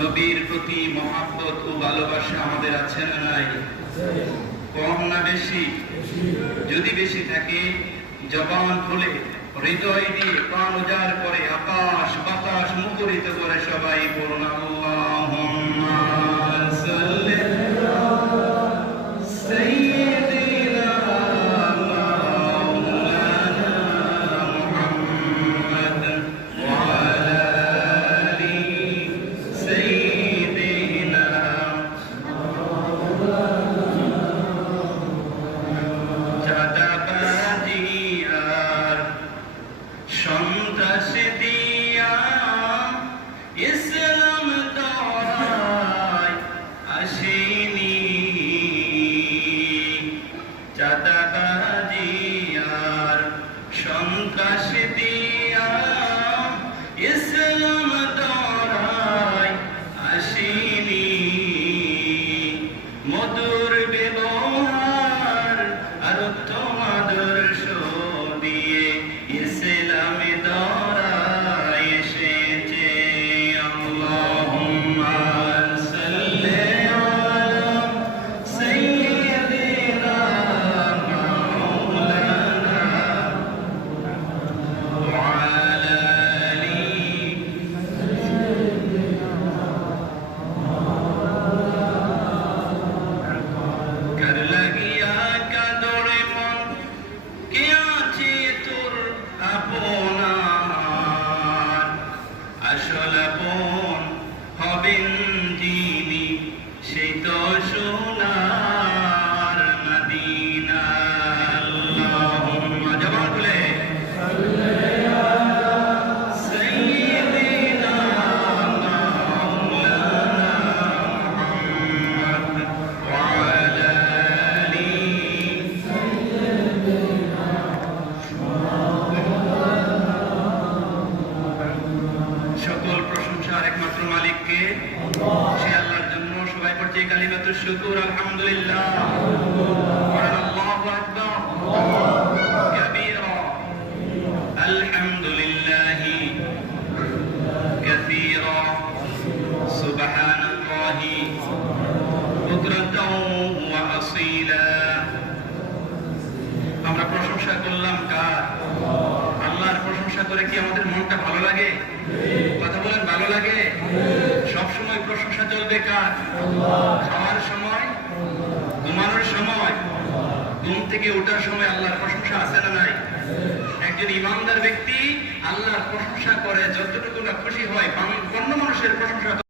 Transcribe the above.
নবীর প্রতি মহব্বত ও ভালোবাসা আমাদের আছে না নাই? কম না বেশি? যদি বেশি থাকে জবান খুলে হৃদয় দিয়ে প্রাণ উজাড় করে আকাশ বাতাস মুখরিত করে সবাই বলুন আল্লাহুম্মা সাল্লি আলা সাইয়্যিদিনা মাওলানা মুহাম্মদ ওয়া আলা আলি সাইয়্যিদিনা চাঁদাবাজি আর সন্ত্রাস দিয়া ইসলাম দরায় আসেনি। চাঁদাবাজি আর সন্ত্রাস দিয়া ইসলাম দরায় আসেনি। মধুর ব্যবহার আর উত্তম আদর্শ দিয়ে ইসলামে দরায় এসেছে। আল্লাহুম্মা সাল্লি আলা সাইয়্যিদিনা মাওলানা ওয়া আলা আলি কার লাগিয়া কাঁদরে মন কে আছে তোর আপনার? আসল আপন হবেন যিনি সেই তো সোনার মদিনা। আল্লাহুম্মা জবান খুলে সাইয়্যিদিনা মাওলানা মুহাম্মদ ওয়া আলা আলি সকল প্রশংসার একমাত্র মালিককে, সে আল্লাহর জন্য সবাই পড়ছে কালিমাতুশ শুকর আলহামদুলিল্লাহ। আল্লাহু আকবার কাবীরা আলহামদুলিল্লাহি কাসীরা সুবহানাল্লাহি বুকরাতাও ওয়া আসীলা। আমরা প্রশংসা করলাম কার? আল্লাহর প্রশংসা করে কি আমাদের মনটা ভালো লাগে? কথা বলেন, ভালো লাগে? সব সময় প্রশংসা চলবে কার? খাওয়ার সময়, ঘুমানোর সময়, ঘুম থেকে ওঠার সময় আল্লাহর প্রশংসা আছে না নাই? একজন ইমানদার ব্যক্তি আল্লাহর প্রশংসা করে যতটুকু না খুশি হয়, অন্য মানুষের প্রশংসা